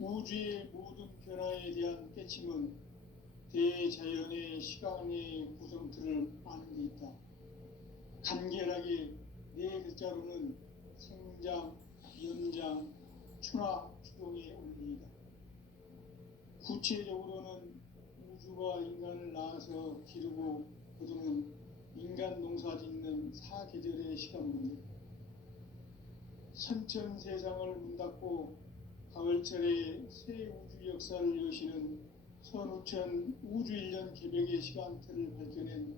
우주의 모든 변화에 대한 깨침은 대자연의 시간의 구성틀을 아는 데 있다. 간결하게 네 글자로는 생장, 연장, 추나 추동의 원리이다. 구체적으로는 우주가 인간을 낳아서 기르고 거두는 인간 농사 짓는 사계절의 시간문제, 선천세상을 문닫고 가을철에 새 우주 역사를 여시는 선우천 우주일년 개벽의 시간틀을 밝혀낸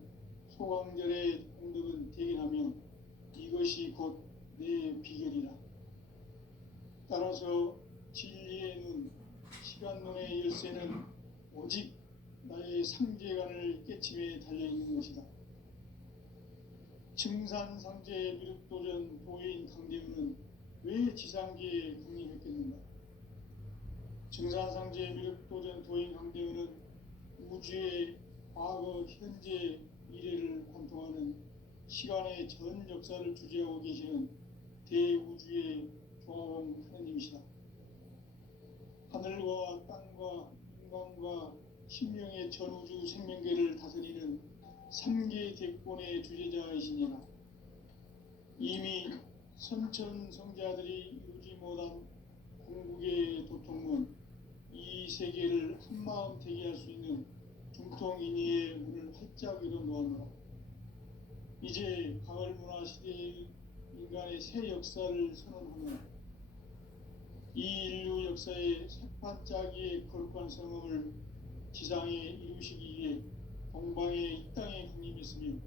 소강절의 공덕은 대견하며 이것이 곧 내 비결이라. 따라서 진리의 눈, 시간론의 열쇠는 오직 나의 상제간을 깨침에 달려있는 것이다. 증산상제의 미륵도전 도인 강대우는 왜 지상계에 국립했겠는가? 증산상제의 미륵도전 도인 강대우는 우주의 과거, 현재, 미래를 관통하는 시간의 전 역사를 주재하고 계시는 대우주의 조화원 하느님이시다. 하늘과 땅과 인간과 신명의 전우주 생명계를 다스리는 3계 대권의 주제자이시니라. 이미 선천성자들이 이루지 못한 궁극의 도통문, 이 세계를 한마음 되게 할 수 있는 중통인의의 문을 활짝 열어놓았노라. 이제 가을 문화 시대의 인간의 새 역사를 선언하며 이 인류 역사의 새반짝이의 거룩한 성음을 지상에 이루시기 위해 동방의 이 땅에 군림했으며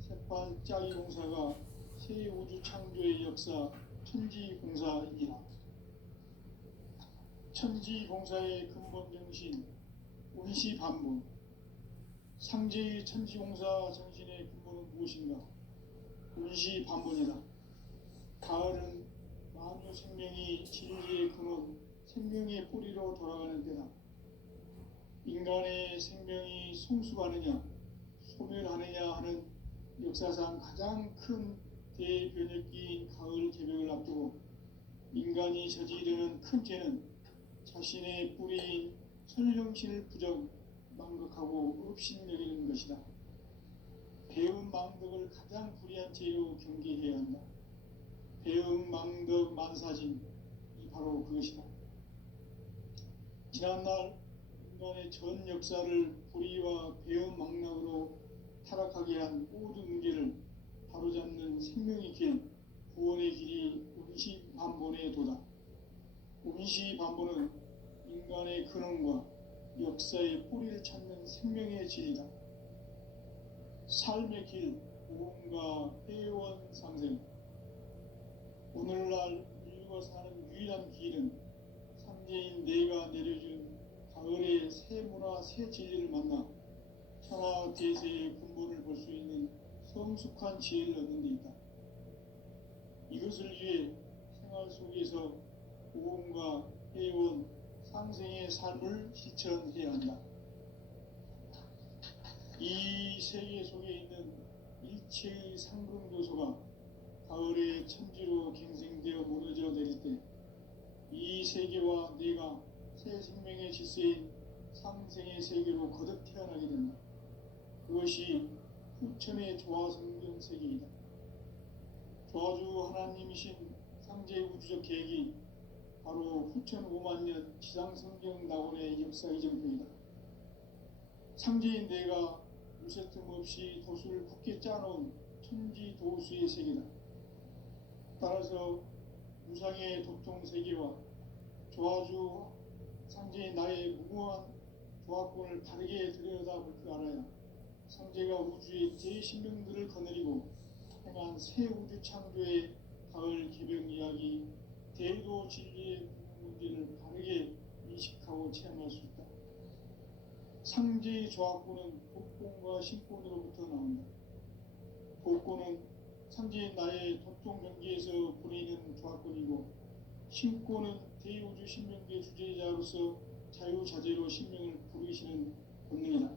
새반짝이 공사가 새 우주 창조의 역사 천지공사이니라. 천지공사의 근본 정신 운시반본, 상제의 천지공사 정신의 근본은 무엇인가? 운시반본이다. 가을은 만유 생명이 진리의 근원, 생명의 뿌리로 돌아가는 때다. 인간의 생명이 성숙하느냐, 소멸하느냐 하는 역사상 가장 큰 대변혁기인 가을 개벽을 앞두고 인간이 저지르는 큰 죄는 자신의 뿌리인 선령신을 부정, 망극하고 업신여기는 것이다. 배음 망덕을 가장 불의한 죄로 경계해야 한다. 배음 망덕 만사진, 이 바로 그것이다. 지난날 인간의 전 역사를 불의와 배음 망락으로 타락하게 한 모든 문제를 바로잡는 생명의 길, 구원의 길이 운시반본의 도다. 운시반본은 인간의 근원과 역사의 뿌리를 찾는 생명의 진리다. 삶의 길, 무언가 회원 상생. 오늘날 인류가 사는 유일한 길은 상제인 내가 내려준 가을의 새 문화, 새 진리를 만나 천하 대세의 근본을 볼 수 있는 성숙한 지혜를 얻는 데 있다. 이것을 위해 생활 속에서 무언가 회원 상생의 삶을 실천해야 한다. 이 세계 속에 있는 일체의 상금 요소가 가을의 천지로 갱생되어 무너져 내릴 때 이 세계와 내가 새 생명의 질서인 상생의 세계로 거듭 태어나게 된다. 그것이 후천의 조화성경 세계이다. 조화주 하나님이신 상제 우주적 계획이 바로 후천 5만 년 지상성경 낙원의 역사 이정표이다. 상제인 내가 무쇠 틈 없이 도수를 굳게 짜놓은 천지 도수의 세계다. 따라서 무상의 도통 세계와 조화주 상제인 나의 무모한 조화권을 바르게 들여다볼 줄 알아야 상제가 우주의 제 신명들을 거느리고 행한 새 우주 창조의 가을 개벽 이야기, 대도 진리의 문제를 바르게 인식하고 체험할 수 있다. 상제의 조화권은 복권과 신권으로부터 나온다. 복권은 상제인 나의 도통 경계에서 보내는 조화권이고, 신권은 대우주 신명계 주제자로서 자유자재로 신명을 부르시는 본능이다.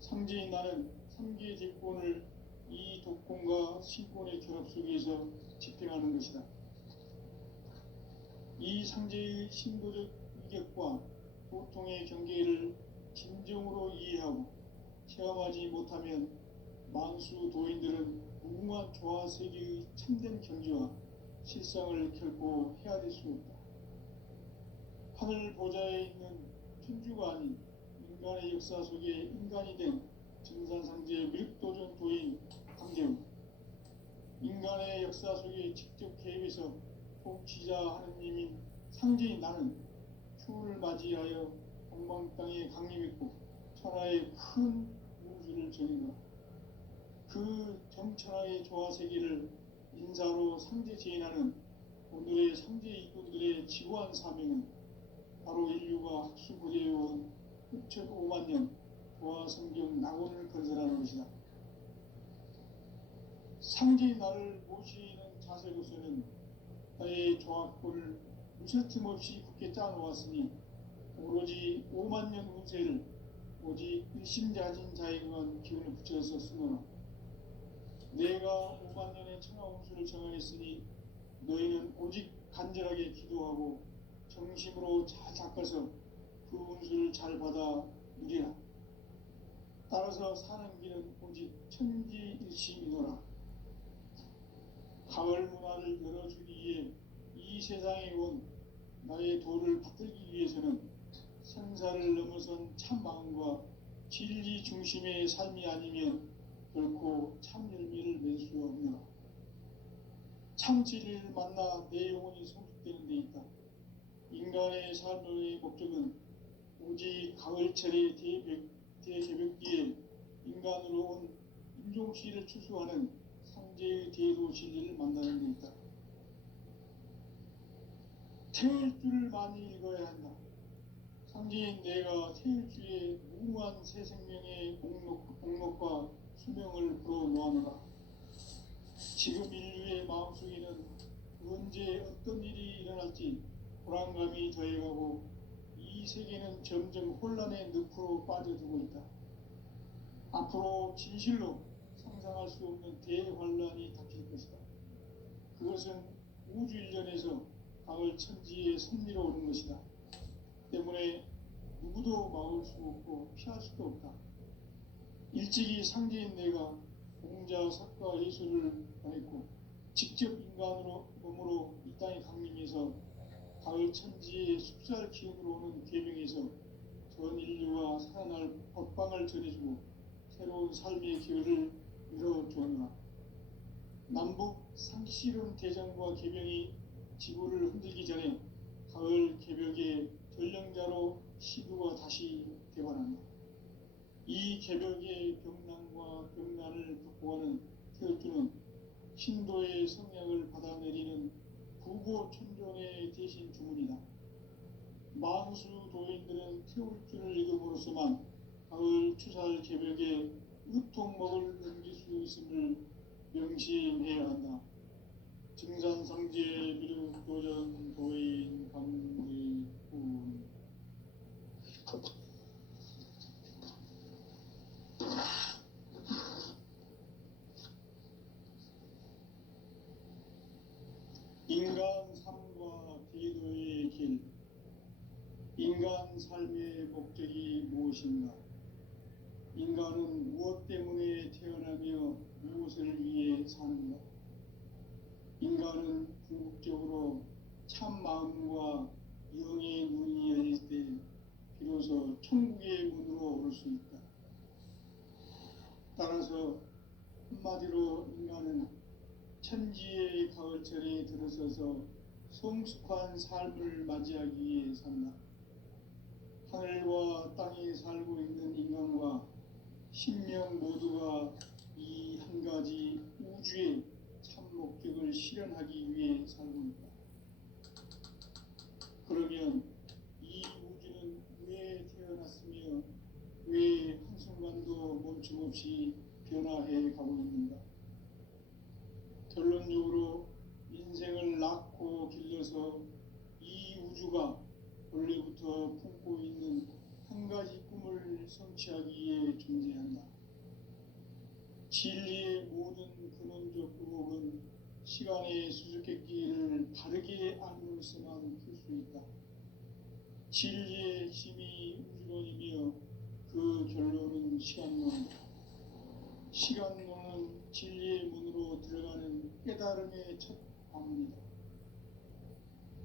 상제인 나는 3계 대권을 이 독권과 신권의 결합 속에서 집행하는 것이다. 이 상제의 신도적 감격과 고통의 경계를 진정으로 이해하고 체험하지 못하면 만수 도인들은 무궁한 조화 세계의 참된 경지와 실상을 결코 헤아릴 수 없다. 하늘 보좌에 있는 천주가 아닌 인간의 역사 속에 인간이 된 증산상제 미륵도전 도인 강재우, 인간의 역사 속에 직접 개입해서 통치자 하느님인 상제인 나는 추후를 맞이하여 동방 땅에 강림했고 천하의 큰 우주를 정의하라. 그 정천하의 조화세계를 인사로 상제 제인하는 오늘의 상제 일꾼들의 지구한 사명은 바로 인류가 학수부대해온 6,500만 년 조화성경 낙원을 건설하는 것이다. 상제의 나를 모시는 자세로서는 나의 조합권을 무설틈 없이 굳게 짜놓았으니 오로지 5만 년 운세를 오직 일심자진 자에게만 기운을 붙여서 쓰노라. 내가 5만 년의 천하 운수를 정하였으니 너희는 오직 간절하게 기도하고 정심으로 잘 닦아서 그 운수를 잘 받아 누리라. 따라서 사는 길은 오직 천지일심이노라. 가을 문화를 열어주기 위해 이 세상에 온 나의 도를 받들기 위해서는 생사를 넘어선 참 마음과 진리 중심의 삶이 아니면 결코 참 열매를 맺을 수 없노라. 참 진리를 만나 내 영혼이 성숙되는 데 있다. 인간의 삶의 목적은 오직 가을철의 대개벽기에 인간으로 온 인종시를 추수하는 상제의 대도 진리를 만나는 데 있다. 태울 줄을 많이 읽어야 한다. 상제인 내가 태울 주의 무궁한 새 생명의 목록과 수명을 불어놓아노라. 지금 인류의 마음속에는 언제 어떤 일이 일어날지 불안감이 더해가고 이 세계는 점점 혼란의 늪으로 빠져들고 있다. 앞으로 진실로 상상할 수 없는 대환란이 닥칠 것이다. 그것은 우주 일련에서 가을 천지의 섭리로 오는 것이다. 때문에 누구도 막을 수 없고 피할 수도 없다. 일찍이 상제인 내가 공자, 석가, 예수를 보냈고 직접 인간으로 몸으로 이 땅에 강림해서 가을 천지의 숲살 기운으로 오는 계명에서 전 인류가 살아날 법방을 전해주고 새로운 삶의 기회를 열어주었노라. 남북 상실은 대전과 계명이 지구를 흔들기 전에 가을 개벽의 전령자로 시구가 다시 되관한다. 이 개벽의 병난과 병난을 극복하는 태어주는 신도의 성약을 받아내리는 부고천종의 대신 주문이다. 만수 도인들은 태울주를 읽음으로써만 가을 추살 개벽의 의통목을 넘길 수 있음을 명심해야 한다. 증산상제 미륵도전 도인 강제훈. 인간 삶과 기도의 길. 인간 삶의 목적이 무엇인가? 인간은 무엇 때문에 태어나며 무엇을 위해 사는가? 인간은 궁극적으로 참 마음과 영의 눈이 열릴 때 비로소 천국의 문으로 오를 수 있다. 따라서 한마디로 인간은 천지의 가을철에 들어서서 성숙한 삶을 맞이하기 위해 산다. 하늘과 땅에 살고 있는 인간과 신명 모두가 이 한 가지 우주의 참 목적을 실현하기 위해 살고 있다. 그러면 이 우주는 왜 태어났으며 왜 한순간도 멈춤없이 변화해 가고 있는가? 결론적으로 인생을 낳고 길러서 이 우주가 원래부터 품고 있는 한 가지 꿈을 성취하기 위해 존재한다. 진리의 모든 근원적 의목은 시간의 수수께끼를 바르게 알므로서만 풀 수 있다. 진리의 힘이 우주론이며 그 결론은 시간론이다. 시간론은 진리의 문으로 들어가는 깨달음의 첫 방문이다.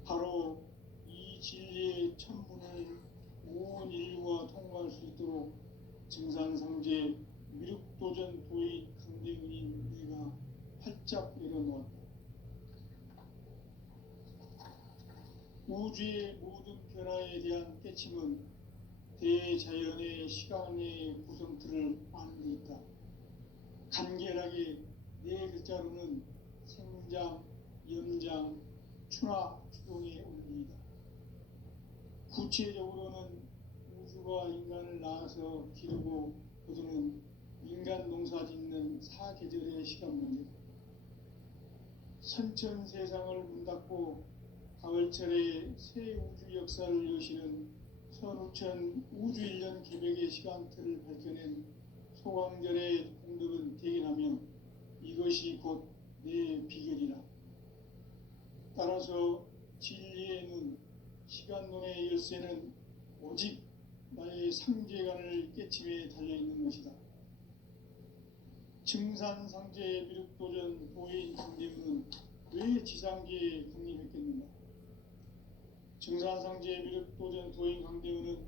바로 이 진리의 첫 문을 온 인류가 통과할 수 있도록 증산상제 미륵도전 도의 강대문인 내가 활짝 열어놓았다. 우주의 모든 변화에 대한 깨침은 대자연의 시간의 구성틀을 아는 데 있다. 간결하게 네 글자로는 생장, 연장, 추나 추동의 원리이다. 구체적으로는 우주가 인간을 낳아서 기르고 거두는 인간 농사 짓는 사계절의 시간 문제다. 선천 세상을 문 닫고 가을철에 새 우주 역사를 여시는 선우천 우주 1년 개벽의 시간틀을 밝혀낸 소광절의 공덕은 대견하며 이것이 곧 내 비결이라. 따라서 진리의 눈, 시간론의 열쇠는 오직 나의 상제관을 깨침에 달려있는 것이다. 증산상제 미륵도전 도인 강대문은 왜 지상계에 강림했겠는가? 증산상제 미륵도전 도인 강대문은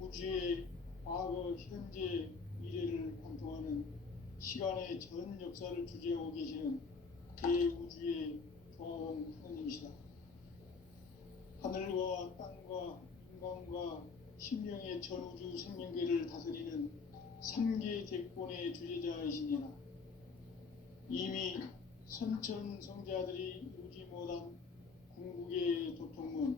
우주의 과거, 현재, 미래를 관통하는 시간의 전 역사를 주재하고 계시는 대우주의 조화원 하느님이시다. 하늘과 땅과 인간과 심령의 전우주 생명계를 다스리는 3계 대권의 주재자이시니라. 이미 선천성자들이 이루지 못한 궁극의 도통문,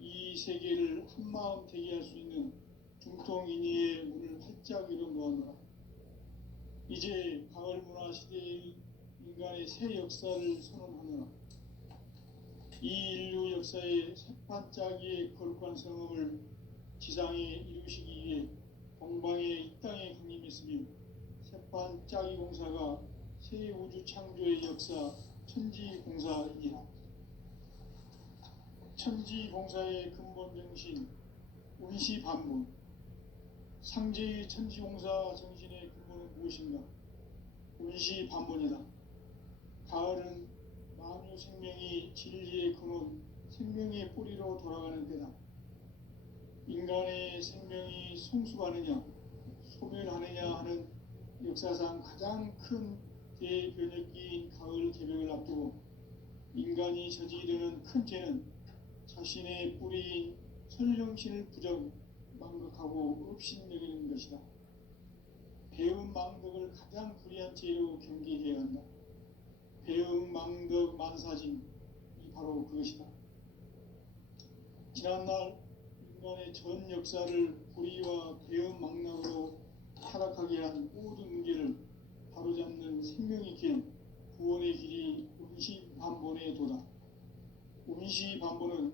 이 세계를 한마음 되게 할 수 있는 중통인의의 문을 활짝 열어놓았노라. 이제 가을문화 시대의 인간의 새 역사를 선언하노라. 이 인류 역사의 새반짝이의 거룩한 성음을 지상에 이루시기 위해 동방의 이 땅에 강림했으며 새반짝이 공사가 새 우주 창조의 역사 천지공사이니라. 천지공사의 근본 정신 운시반문, 상제의 천지공사 정신의 근본은 무엇인가? 운시반문이다. 가을은 만유 생명이 진리의 근원, 생명의 뿌리로 돌아가는 때다. 인간의 생명이 성숙하느냐, 소멸하느냐 하는 역사상 가장 큰 대변혁기인 가을 개벽을 앞두고 인간이 저지르는 큰 죄는 자신의 뿌리인 설령신을 부정, 망각하고 업신여기는 것이다. 배음 망덕을 가장 불의한 죄로 경계해야 한다. 배음 망덕 만사진이 바로 그것이다. 지난날 인간의 전 역사를 불의와 배음 망락으로 타락하게 한 모든 문제를 바로잡는 생명의 길, 구원의 길이 운시반본의 도다. 운시반본은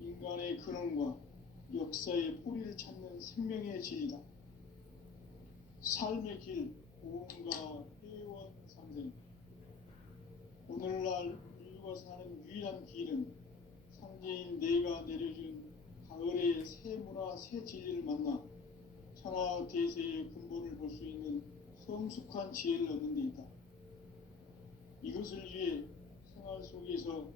인간의 근원과 역사의 뿌리를 찾는 생명의 질이다. 삶의 길, 고음과 회원 상생. 오늘날 인류가 사는 유일한 길은 상제인 내가 내려준 가을의 새 문화, 새 진리를 만나 천하 대세의 근본을 볼 수 있는 성숙한 지혜를 얻는 데 있다. 이것을 위해 생활 속에서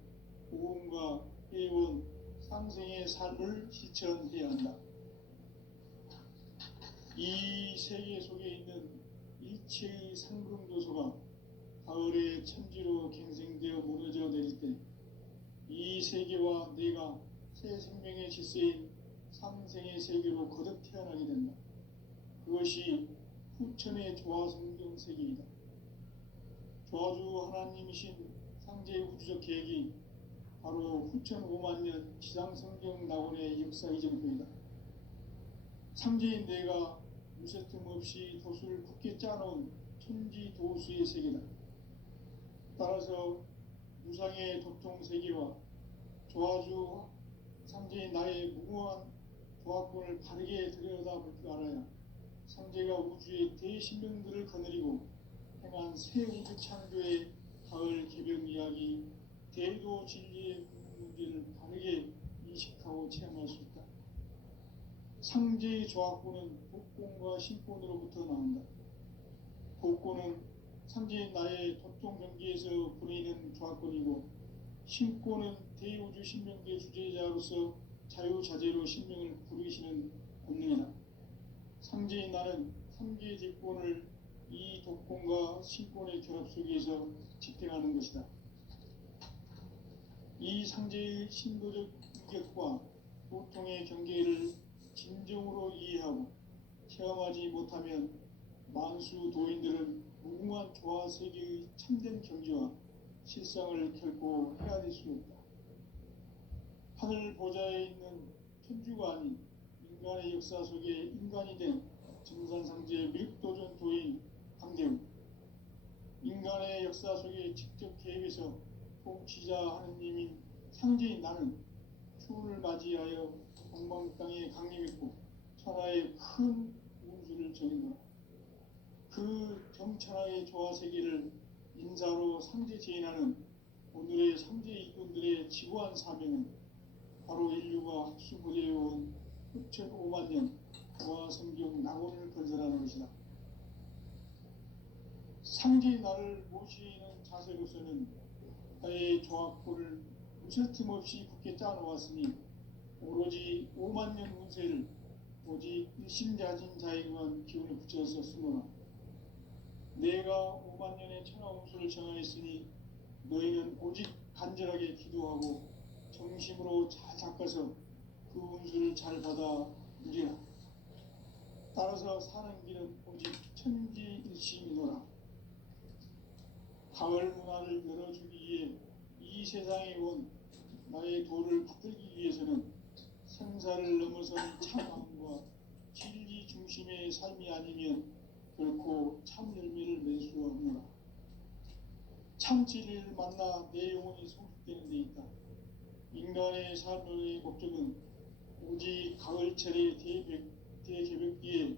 고음과 회원, 상생의 삶을 실천해야 한다. 이 세계 속에 있는 일체의 상금도소가 가을의 천지로 갱생되어 무너져 내릴 때 이 세계와 내가 새 생명의 질서인 상생의 세계로 거듭 태어나게 된다. 그것이 후천의 조화성경 세계이다. 조화주 하나님이신 상제의 우주적 계획이 바로 후천 5만년 지상성경 낙원의 역사 이정표이다. 상제인 내가 무쇠 틈 없이 도수를 굳게 짜놓은 천지 도수의 세계다. 따라서 무상의 도통 세계와 조화주 상제인 나의 무궁한 조화권을 바르게 들여다볼 줄 알아야 상제가 우주의 대신명들을 거느리고 행한 새 우주 창조의 가을 개벽 이야기, 대도 진리의 문제를 바르게 인식하고 체험할 수 있다. 상제의 조합구는 복권과 신권으로부터 나온다. 복권은 상제인 나의 도통 경기에서 부르이는 조합권이고, 신권은 대우주 신명계 주제자로서 자유자재로 신명을 부르시는 권능이다. 상제인 나는 3개의 직권을 이 독권과 신권의 결합 속에서 집행하는 것이다. 이 상제의 신도적 인격과 보통의 경계를 진정으로 이해하고 체험하지 못하면 만수 도인들은 무궁한 조화 세계의 참된 경지와 실상을 결코 헤아릴 수 없다. 하늘 보좌에 있는 천주가 아닌 인간의 역사 속에 인간이 된 증산상제 밀도전 도인 강대우, 인간의 역사 속에 직접 개입해서 통치자 하느님인 상제인 나는 추운을 맞이하여 동방 땅에 강림했고 천하의 큰 운수를 정했노라. 그 정천하의 조화세계를 인사로 상제 제인하는 오늘의 상제 일꾼들의 지구한 사명은 바로 인류가 학수부대해온 흑천 5만 년 조화성경 낙원을 건설하는 것이다. 상제의 나를 모시는 자세로서는 나의 조합구를 무설틈 없이 굳게 짜놓았으니 오로지 5만 년 운세를 오직 일심자진 자에게만 기운을 붙여서 쓰노라. 내가 5만 년의 천하 운수를 정하였으니 너희는 오직 간절하게 기도하고 정심으로 잘 닦아서 그 운수를 잘 받아 누리라. 따라서 사는 길은 오직 천지일심이노라. 가을 문화를 열어주기 위해 이 세상에 온 나의 도를 받들기 위해서는 생사를 넘어선 참함과 진리 중심의 삶이 아니면 결코 참 열매를 맺을 수 없노라. 참 진리를 만나 내 영혼이 성숙되는 데 있다. 인간의 삶의 목적은 오직 가을철의 대개벽기에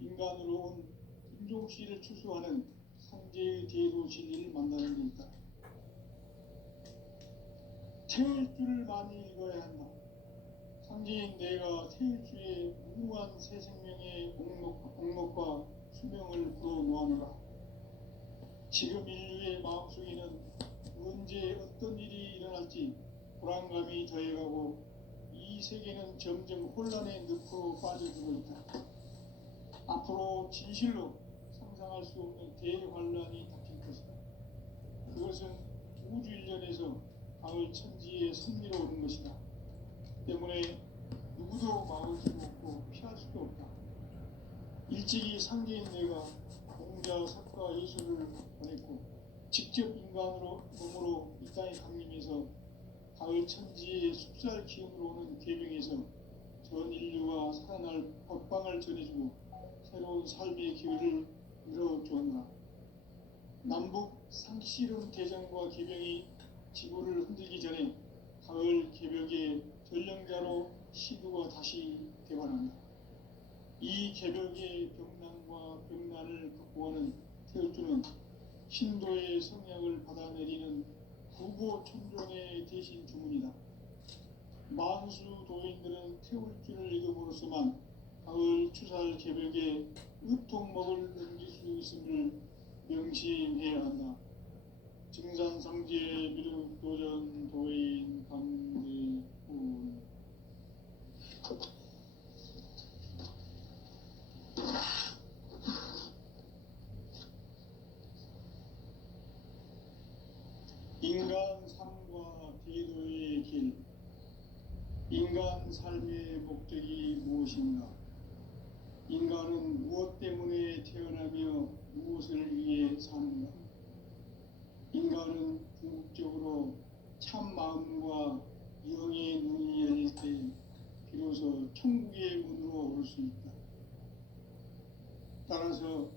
인간으로 온 인종씨를 추수하는 상제의 대도 진리를 만나는 데 있다. 태일주를 많이 읽어야 한다. 상제인 내가 태일주의 무궁한 새 생명의 목록과 수명을 불어놓아노라. 지금 인류의 마음속에는 언제 어떤 일이 일어날지 불안감이 더해가고 이 세계는 점점 혼란의 늪으로 빠져들고 있다. 앞으로 진실로 상상할 수 없는 대환란이 닥칠 것이다. 그것은 우주 일련에서 가을 천지에 선미로 오는 것이다. 때문에 누구도 막을 수 없고 피할 수도 없다. 일찍이 상제인 내가 공자, 석가, 예수를 보냈고 직접 인간으로 몸으로 이 땅에 강림해서 가을 천지의 숲살 기운으로 오는 계명에서 전 인류가 살아날 법방을 전해주고 새로운 삶의 기회를 열어주었노라. 남북 상씨름 대전과 계병이 지구를 흔들기 전에 가을 개벽의 전령자로 시두가 다시 되관한다. 이 개벽의 병난과 병난을 극복하는 태울주는 신도의 성약을 받아내리는 구보 천종의 대신 주문이다. 만수 도인들은 태울주를 읽음으로써만 가을 추살 개벽에 의통목을 넘길 수 있음을 명심해야 한다. 증산상제 미륵도전 도인 강대훈. 인간 삶과 대도의 길. 인간 삶의 목적이 무엇인가? 인간은 무엇 때문에 태어나며 무엇을 위해 사는가? 인간은 궁극적으로 참 마음과 영의 눈이 열릴 때 비로소 천국의 문으로 올 수 있다. 따라서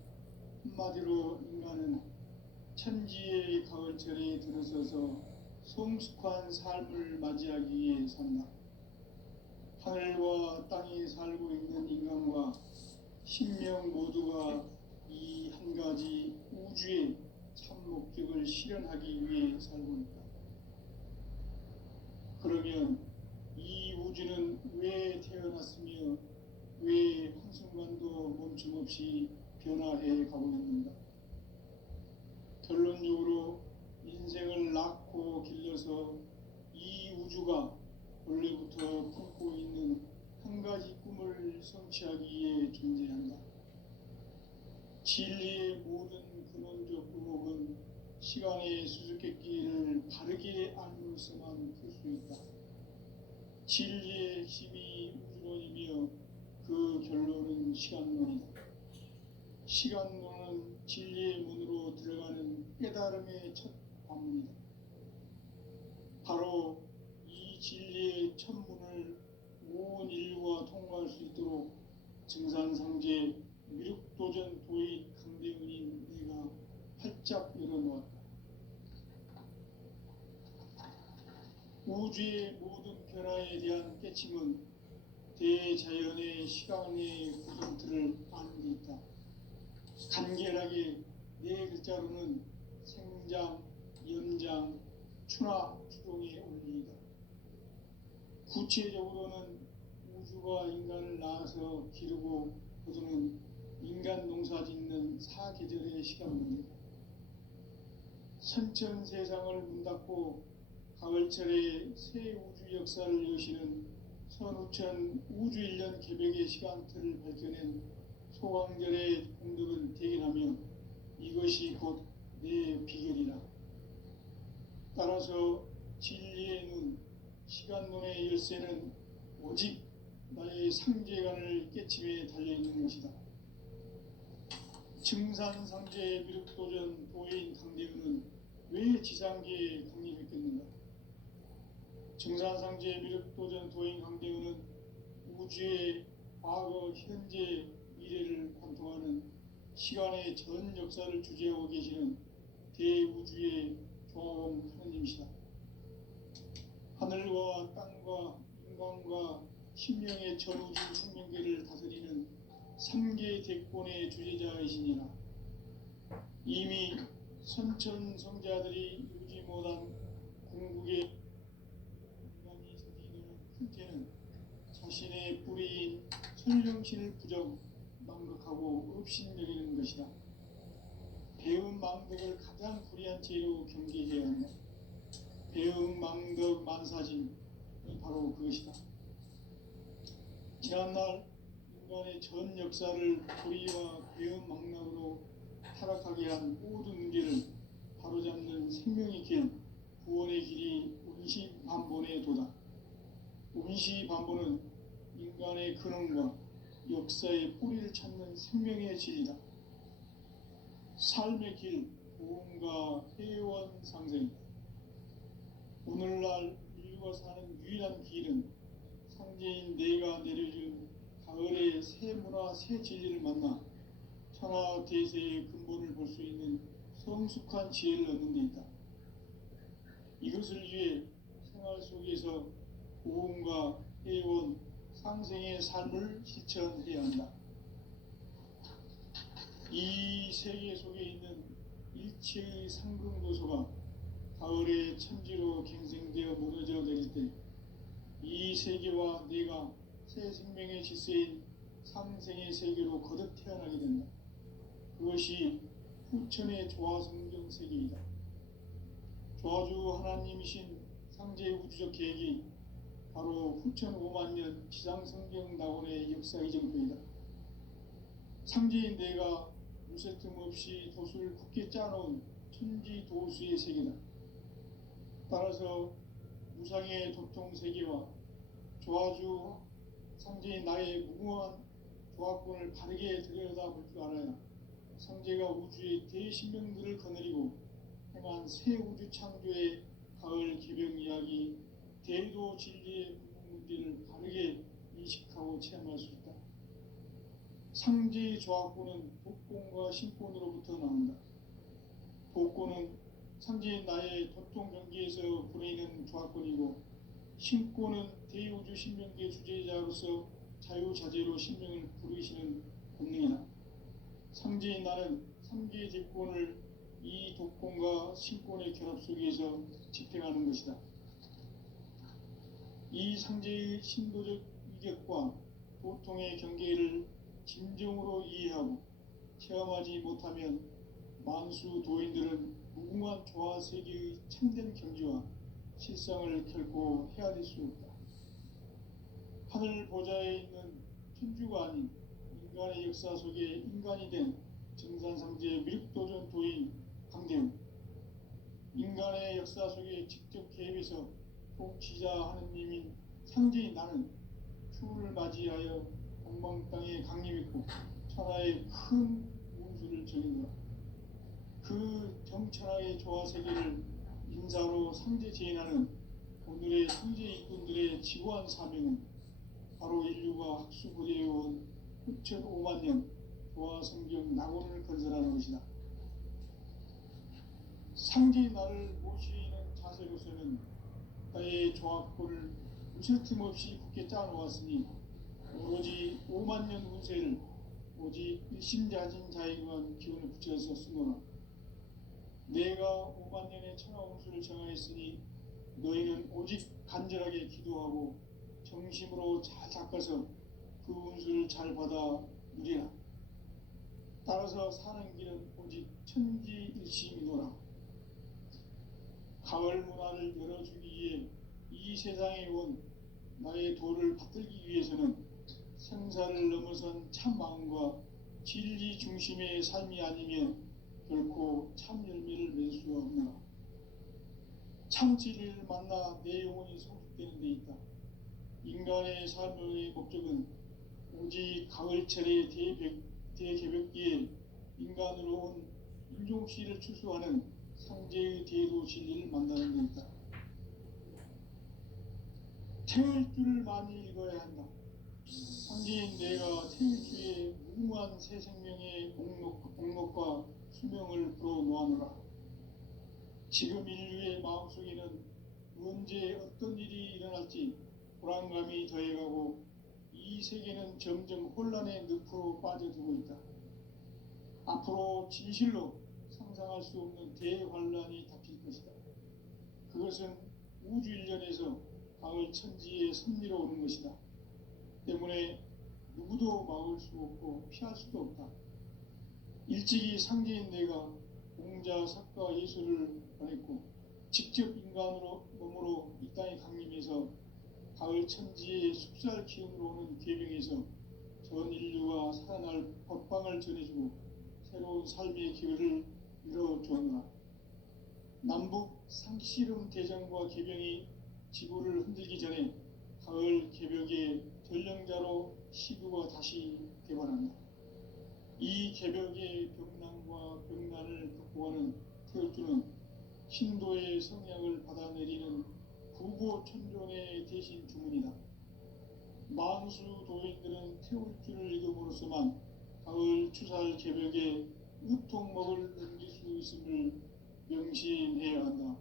한마디로 인간은 천지의 가을철에 들어서서 성숙한 삶을 맞이하기 위해 산다. 하늘과 땅에 살고 있는 인간과 신명 모두가 이 한 가지 우주의 참 목적을 실현하기 위해 살고 있다. 그러면 이 우주는 왜 태어났으며 성취하기 위해 존재한다. 진리의 모든 근원적 의혹은 시간의 수수께끼를 바르게 알므로서만 풀 수 있다. 진리의 핵심이 우주론이며 그 결론은 시간론이다. 시간론은 진리의 문으로 들어가는 깨달음의 첫 관문이다. 바로 이 진리의 첫 문을 온 인류가 통과할 수 있도록 증산상제 미륵도전 도의 강대은인 내가 활짝 열어놓았다. 우주의 모든 변화에 대한 깨침은 대자연의 시간의 구성틀을 아는 데 있다. 간결하게 네 글자로는 생장, 연장, 추나 추동의 원리이다. 구체적으로는 우주가 인간을 낳아서 기르고 거두는 인간 농사 짓는 사계절의 시간입니다. 선천 세상을 문 닫고 가을철에 새 우주 역사를 여시는 선우천 우주 1년 개벽의 시간틀을 밝혀낸 소강절의 공덕을 대견하며 이것이 곧 내 비결이라. 따라서 진리의 눈, 시간론의 열쇠는 오직 나의 상제관을 깨침에 달려있는 것이다. 증산상제의 미륵도전 도인 강대은은 왜 지상계에 강림했겠는가? 증산상제의 미륵도전 도인 강대은은 우주의 과거, 현재, 미래를 관통하는 시간의 전 역사를 주재하고 계시는 대우주의 조화범 하느님이시다. 하늘과 땅과 인간과 신명의 전우주 생명계를 다스리는 3개 대권의 주제자이시니라. 이미 선천성자들이 이루지 못한 궁극의 인간이 저지르는 큰 죄는 자신의 뿌리인 설령신을 부정, 망극하고 업신여기는 것이다. 배음 망덕을 가장 불의한 죄로 경계해야 한다. 배음 망덕 만사짐이 바로 그것이다. 지난날 인간의 전 역사를 불의와 배음 망락으로 타락하게 한 모든 문제를 바로잡는 생명의 길, 구원의 길이 운시반본의 도다. 운시반본은 인간의 근원과 역사의 뿌리를 찾는 생명의 진리다. 삶의 길, 보험과 회원 상생. 오늘날 인류가 사는 유일한 길은 상제인 내가 내려준 가을의 새 문화, 새 진리를 만나 천하 대세의 근본을 볼 수 있는 성숙한 지혜를 얻는 데 있다. 이것을 위해 생활 속에서 보험과 회원, 상생의 삶을 실천해야 한다. 이 세계 속에 있는 일체의 상승도소가 가을의 천지로 갱생되어 무너져 내릴 때 이 세계와 내가 새 생명의 질서인 상생의 세계로 거듭 태어나게 된다. 그것이 후천의 조화성경 세계이다. 조화주 하나님이신 상제의 우주적 계획이 바로 후천 5만 년 지상성경 낙원의 역사 이정표이다. 상제인 내가 무쇠틈 없이 도수를 굳게 짜놓은 천지 도수의 세계다. 따라서 무상의 도통 세계와 조화주 상제인 나의 무궁한 조화권을 바르게 들여다볼 줄 알아야 상제가 우주의 대신명들을 거느리고 행한 새 우주 창조의 가을 개병 이야기, 대도 진리의 궁극 문제를 바르게 인식하고 체험할 수 있다. 상제의 조화권은 독권과 신권으로부터 나온다. 독권은 상제인 나의 도통 경계에서 보내는 조화권이고, 신권은 대우주 신명계 주제자로서 자유자재로 신명을 부르시는 본능이다. 상제인 나는 3개의 대권을 이 독권과 신권의 결합 속에서 집행하는 것이다. 이 상제의 신도적 위격과 도통의 경계를 진정으로 이해하고 체험하지 못하면 만수 도인들은 무궁한 조화 세계의 참된 경지와 실상을 결코 헤아릴 수 없다. 하늘 보좌에 있는 천주가 아닌 인간의 역사 속에 인간이 된 정산상제의 미륵도전 도인 강대웅, 인간의 역사 속에 직접 개입해서 통치자 하느님인 상제인 나는 추후를 맞이하여 동방 땅에 강림했고 천하의 큰 운수를 정했노라. 그 정천하의 조화 세계를 인사로 상제 제인하는 오늘의 상제 일꾼들의 지구한 사명은 바로 인류가 학수고대해온 9,500만 년 조화 성경 낙원을 건설하는 것이다. 상제의 나를 모시는 자세로서는 나의 조합권을 무슬틈 없이 굳게 짜놓았으니 오로지 5만 년 운세를 오직 일심자진 자에게만 기운을 붙여서 쓰노라. 내가 5만 년의 천하 운수를 정하였으니 너희는 오직 간절하게 기도하고 정심으로 잘 닦아서 그 운수를 잘 받아 누리라. 따라서 사는 길은 오직 천지일심이노라. 가을 문화를 열어주기 위해 이 세상에 온 나의 도를 받들기 위해서는 생사를 넘어선 참 마음과 진리 중심의 삶이 아니면 결코 참 열매를 맺을 수 없노라. 참 진리를 만나 내 영혼이 성숙되는 데 있다. 인간의 삶의 목적은 오직 가을철의 대개벽기에 인간으로 온 인종씨를 추수하는 상제의 대도 진리를 만나는 데 있다. 태울 줄을 많이 읽어야 한다. 상제인 내가 태울 주의 무궁한 새 생명의 공력과 수명을 불어놓아노라. 지금 인류의 마음속에는 언제 어떤 일이 일어날지 불안감이 더해가고 이 세계는 점점 혼란의 늪으로 빠져들고 있다. 앞으로 진실로 상상할 수 없는 대환란이 닥칠 것이다. 그것은 우주 일련에서 가을 천지의 섭리로 오는 것이다. 때문에 누구도 막을 수 없고 피할 수도 없다. 일찍이 상제인 내가 공자, 석가, 예수를 보냈고 직접 인간으로 몸으로 이 땅에 강림해서 가을 천지의 숲살 기운으로 오는 계명에서 전 인류가 살아날 법방을 전해주고 새로운 삶의 기회를 이뤄주었노라. 남북 상씨름 대전과 개병이 지구를 흔들기 전에 가을 개벽의 전령자로 시구가 다시 개발한다. 이 개벽의 병난과 병난을 극복하는 태울주는 신도의 성향을 받아내리는 구고천존의 대신 주문이다. 만수 도인들은 태울주를 읽음으로써만 가을 추살 개벽에 우통목을 넘길 수 있음을 명심해야 한다.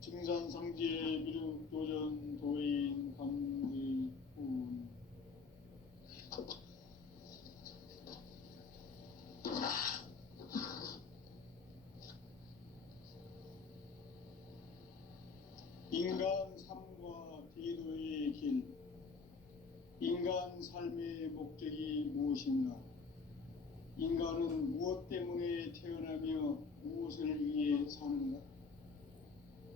증산상제 미륵도전 도인 감리군. 인간 삶과 대도의 길. 인간 삶의 목적이 무엇인가? 인간은 무엇 때문에 태어나며 무엇을 위해 사는가?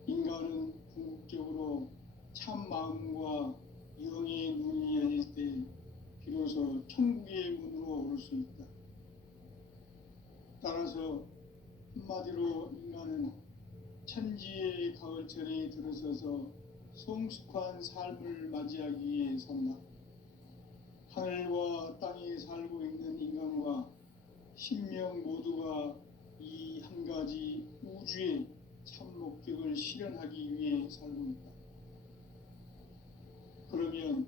인간은 궁극적으로 참 마음과 영의 눈이 열릴 때 비로소 천국의 문으로 오를 수 있다. 따라서 한마디로 인간은 천지의 가을철에 들어서서 성숙한 삶을 맞이하기 위해 산다. 하늘과 땅에 살고 있는 인간과 신명 모두가 이 한 가지 우주의 참 목적을 실현하기 위해 살고 있다. 그러면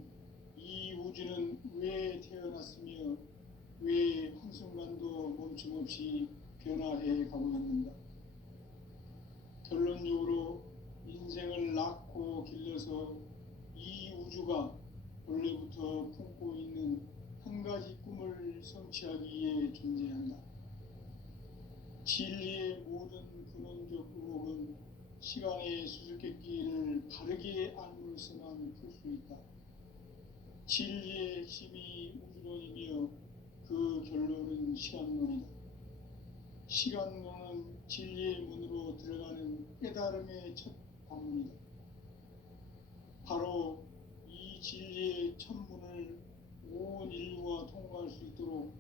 이 우주는 왜 태어났으며 왜 한순간도 멈춤없이 변화해 가고 있는가? 결론적으로 인생을 낳고 길러서 이 우주가 원래부터 품고 있는 한 가지 꿈을 성취하기 위해 존재한다. 진리의 모든 근원적 의혹은 시간의 수수께끼를 바르게 알므로서만 풀 수 있다. 진리의 핵심이 우주론이며 그 결론은 시간론이다. 시간론은 진리의 문으로 들어가는 깨달음의 첫 관문이다. 바로 이 진리의 첫 문을 온 인류가 통과할 수 있도록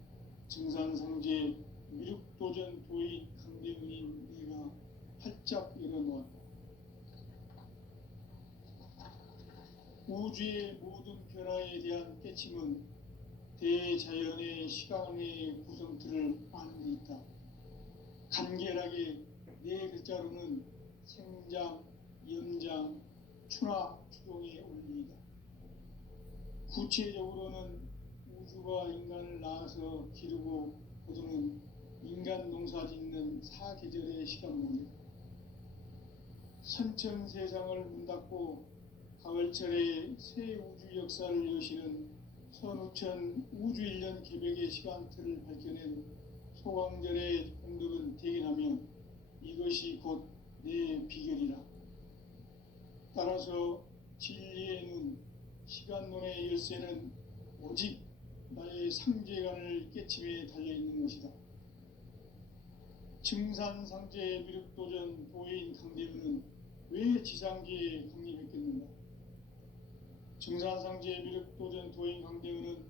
증산상제 미륵도전 도인 강대문인 내가 활짝 열어놓았다. 우주의 모든 변화에 대한 깨침은 대자연의 시간의 구성틀을 아는 데 있다. 간결하게 네 글자로는 생장, 연장, 추나 추동의 원리이다. 구체적으로는 우주가 인간을 낳아서 기르고 거두는 인간 농사 짓는 사계절의 시간입니다. 선천 세상을 문 닫고 가을철에 새 우주 역사를 여시는 선우천 우주일년 개벽의 시간틀을 밝혀낸 소강절의 공덕은 대견하며 이것이 곧 내 비결이라. 따라서 진리의 눈, 시간론의 열쇠는 오직 나의 상제관을 깨침에 달려있는 것이다. 증산상제 미륵도전 도인 강대문은 왜 지상계에 강림했겠는가? 증산상제 미륵도전 도인 강대문은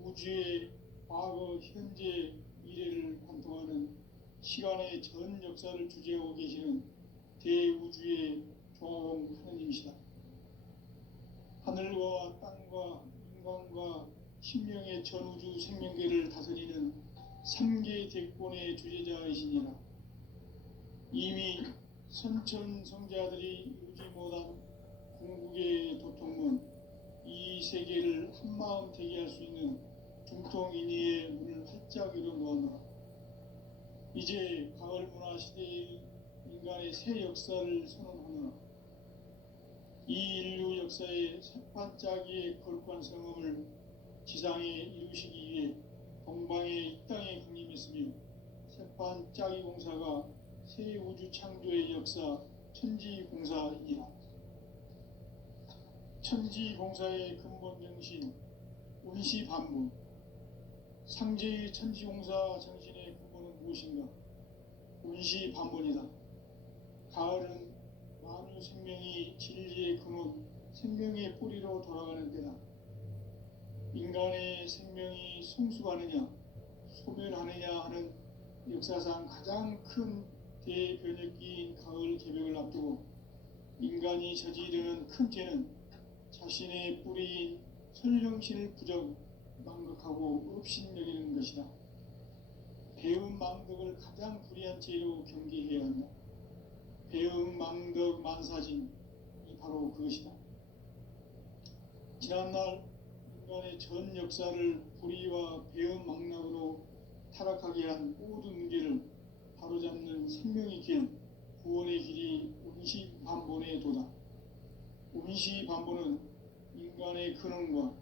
우주의 과거, 현재, 미래를 관통하는 시간의 전 역사를 주재하고 계시는 대우주의 조화공 하느님이시다. 하늘과 땅과 인간과 신명의 전우주 생명계를 다스리는 3개 대권의 주제자이시니라. 이미 선천성자들이 이루지 못한 궁극의 도통문, 이 세계를 한마음 되게 할 수 있는 중통인의의 문을 활짝 열어놓았노라. 이제 가을 문화 시대의 인간의 새 역사를 선언하노라. 이 인류 역사의 새반짝이의 거룩한 성음을 지상에 이루시기 위해 동방의 이 땅에 강림했으며 새반짝이 공사가 새 우주 창조의 역사 천지공사이라. 천지공사의 근본 정신 운시반분. 상제의 천지공사 정신의 근본은 무엇인가? 운시반분이다. 가을은 만유 생명이 진리의 근원, 생명의 뿌리로 돌아가는 때다. 인간의 생명이 성숙하느냐, 소멸하느냐 하는 역사상 가장 큰 대변혁기인 가을 개벽을 앞두고 인간이 저지르는 큰 죄는 자신의 뿌리인 설령신을 부정, 망극하고 업신여기는 것이다. 배음 망덕을 가장 불의한 죄로 경계해야 한다. 배음 망덕 만사진이 바로 그것이다. 지난날 인간의 전 역사를 불의와 배음 망락으로 타락하게 한 모든 문제를 바로잡는 생명의 길, 구원의 길이 운시반본의 도다. 운시반본은 인간의 근원과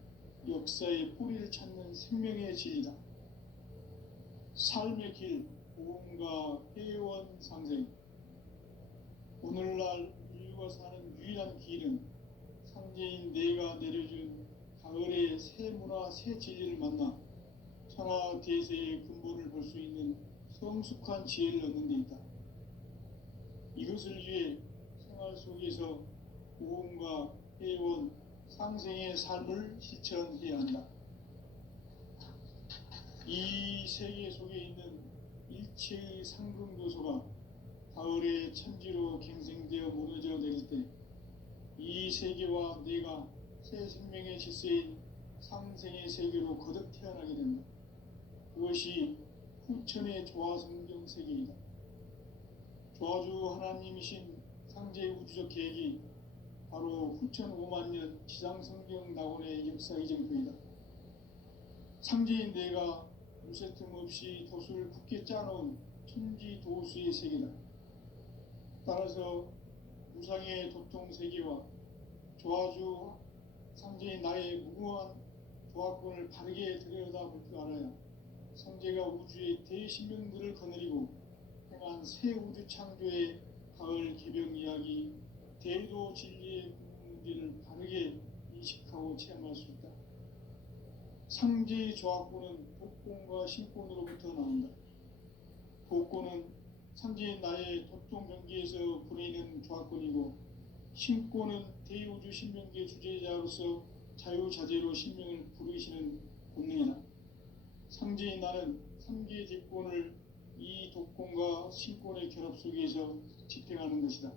역사의 뿌리를 찾는 생명의 진리다. 삶의 길, 보험과 회원 상생. 오늘날 인류가 사는 유일한 길은 상제인 내가 내려준 가을의 새 문화, 새 진리를 만나 천하 대세의 근본을 볼 수 있는 성숙한 지혜를 얻는 데 있다. 이것을 위해 생활 속에서 보험과 회원, 상생의 삶을 실천해야 한다. 이 세계 속에 있는 일체의 상금교소가 가을의 천지로 갱생되어 무너져 내릴 때 이 세계와 내가 새 생명의 질서인 상생의 세계로 거듭 태어나게 된다. 그것이 후천의 조화성경 세계이다. 조화주 하나님이신 상제 우주적 계획이 바로 후천 5만년 지상성경 낙원의 역사 이정표이다. 상제인 내가 무쇠틈 없이 돛을 굳게 짜놓은 천지도수의 세계다. 따라서 무상의 도통 세계와 조화주 상제인 나의 무궁한 조화권을 바르게 들여다볼 줄 알아야 상제가 우주의 대신명들을 거느리고 행한 새 우주 창조의 가을 개벽 이야기, 대도 진리의 문제를 바르게 인식하고 체험할 수 있다. 상제의 조화권은 복권과 신권으로부터 나온다. 복권은 상제인 나의 도통 경계에서 보내는 조화권이고, 신권은 대우주 신명계 주제자로서 자유자재로 sinh命을 부르시는 본능이다. 상제인 나는 상계 직권을 이 독권과 신권의 결합 속에서 집행하는 것이다.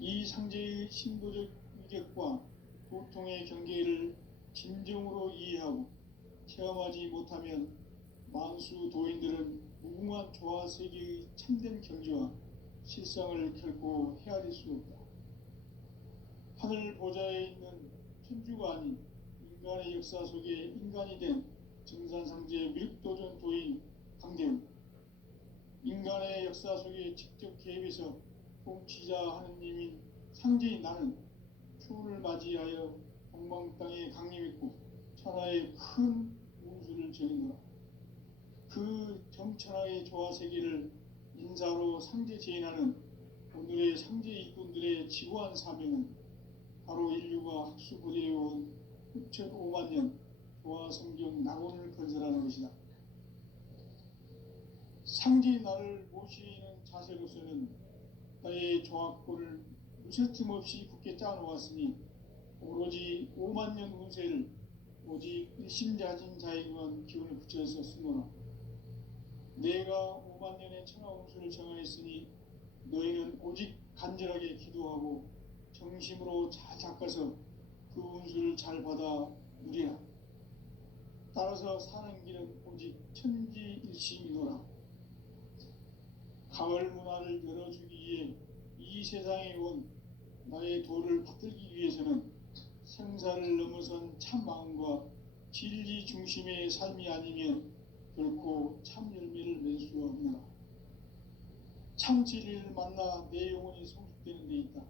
이 상제의 신도적 위격과 고통의 경계를 진정으로 이해하고 체험하지 못하면 만수 도인들은 무궁한 조화 세계의 참된 경지와 실상을 결코 헤아릴 수 없다. 하늘 보좌에 있는 천주가 아닌 인간의 역사 속에 인간이 된 증산상제 미륵도전 도인 강대우, 인간의 역사 속에 직접 개입해서 통치자 하느님인 상제인 나는 추운을 맞이하여 동방 땅에 강림했고 천하의 큰 운수를 정했노라. 그 정천하의 조화 세계를 인사로 상제 제인하는 오늘의 상제 일꾼들의 지구한 사명은 바로 인류가 학수고대해온 6,500만 년 조화 성경 낙원을 건설하는 것이다. 상제인 나를 모시는 자세로서는 나의 조합권을 무쇠틈 없이 굳게 짜놓았으니 오로지 5만 년 운세를 오직 일심자진 자에게만 기운을 붙여서 쓰노라. 내가 5만 년의 천하 운수를 정하였으니 너희는 오직 간절하게 기도하고 정심으로 잘 닦아서 그 운수를 잘 받아 누리라. 따라서 사는 길은 오직 천지일심이노라. 가을 문화를 열어주기 위해 이 세상에 온 나의 도를 받들기 위해서는 생사를 넘어선 참 마음과 진리 중심의 삶이 아니면 결코 참 열매를 맺을 수 없노라. 참 진리를 만나 내 영혼이 성숙되는 데 있다.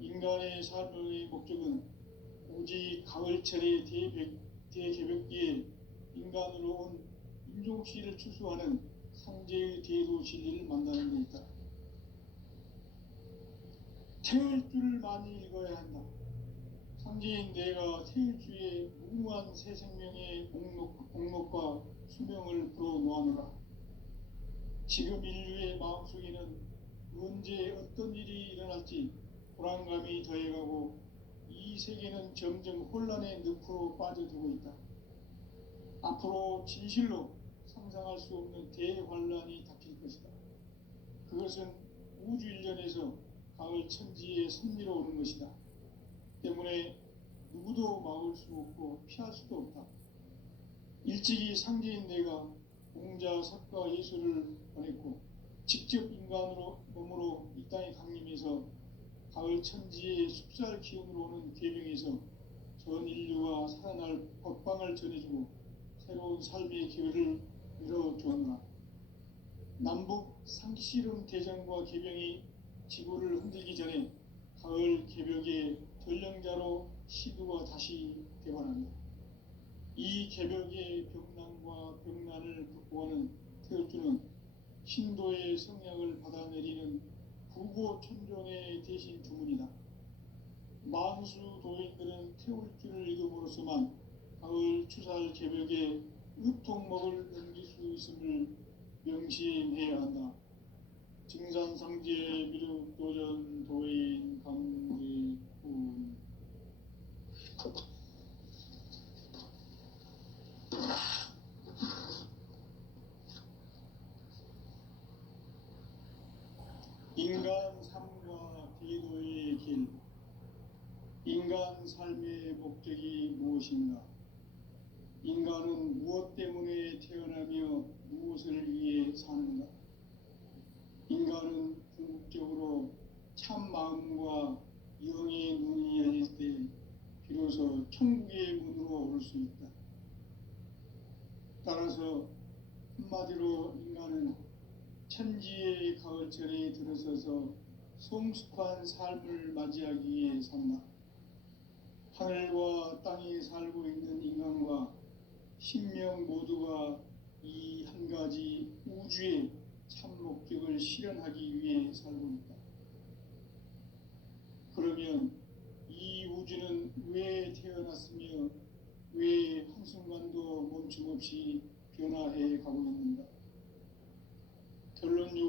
인간의 삶의 목적은 오직 가을철의 대개벽기에 인간으로 온 인종씨를 추수하는 상제의 대도 진리를 만나는 데 있다. 태일주를 많이 읽어야 한다. 상제인 내가 태일주의 무궁한 새 생명의 목록과 수명을 풀어놓아노라. 지금 인류의 마음속에는 언제 어떤 일이 일어날지 불안감이 더해가고 이 세계는 점점 혼란의 늪으로 빠져들고 있다. 앞으로 진실로 상상할 수 없는 대환란이 닥칠 것이다. 그것은 우주 일전에서 가을 천지에 선미로 오는 것이다. 때문에 누구도 막을 수 없고 피할 수도 없다. 일찍이 상제인 내가 공자, 석가, 예수를 보냈고 직접 인간으로 몸으로 이 땅에 강림해서 가을 천지의 숲살 기운으로 오는 계명에서 전 인류가 살아날 법방을 전해주고 새로운 삶의 기회를 열어주었노라. 남북 상씨름 대전과 계병이 지구를 흔들기 전에 가을 개벽의 전령자로 시두가 다시 되관한다. 이 개벽의 벽난과 벽난을 극복하는 태울주는 신도의 성약을 받아내리는 부고천존의 대신 주문이다. 만수 도인들은 태울주를 읽음으로써만 가을 추살 개벽에 의통목을 넘길 수 있음을 명심해야 한다. 증산상제 미륵도전 도인 강대훈. 인간 삶과 기도의 길. 인간 삶의 목적이 무엇인가? 인간은 무엇 때문에 태어나며 무엇을 위해 사는가? 인간은 궁극적으로 참 마음과 영의 눈이 열릴 때 비로소 천국의 문으로 올 수 있다. 따라서 한마디로 인간은 천지의 가을철에 들어서서 성숙한 삶을 맞이하기 위해 산다. 하늘과 땅에 살고 있는 인간과 신명 모두가 이 한 가지 우주의 참 목적을 실현하기 위해 살고 있다. 그러면 이 우주는 왜 태어났으며 왜 한순간도 멈춤없이 변화해 가고 있는가? 결론적으로